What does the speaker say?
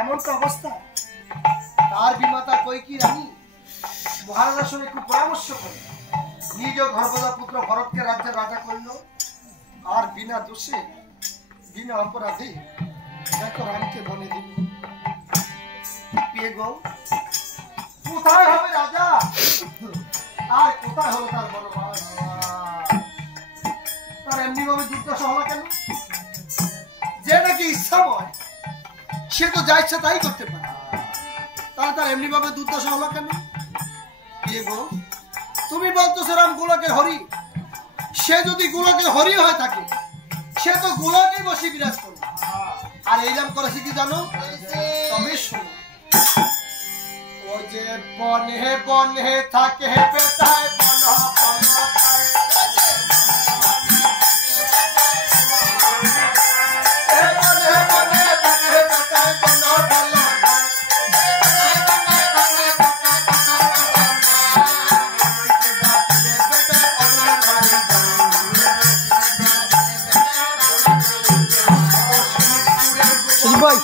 এমন তো অবস্থা তার বিমাতা কৈকি রানী মহারাজার সঙ্গে একটু পরামর্শ করে নিজ গর্ভদা পুত্র ভরতকে রাজ্যের রাজা করল। আর বিনা দোষে বিনা অপরাধে দেখো রামকে বনে দিল। গো কোথায় হবে রাজা আর কোথায় হলো তার বড় ভাই? তার এমনি ভাবে দুর্দশা হলো কেন? যে নাকি ইচ্ছাময় সে তো যা ইচ্ছা তাই করতে পারে, তাহলে তার এমনি ভাবে দুর্দশা হলো কেন? গো তুমি বলতেছো রাম গোলকের হরি, সে যদি গোলকের হরি হয়ে থাকে সে তো গোলকেই বসে বিরাজ করে। আর এই নাম করেছে কি জানো? তবে শোনো, ও যে বনে বনে থাকে পেটায় বন বন ভাই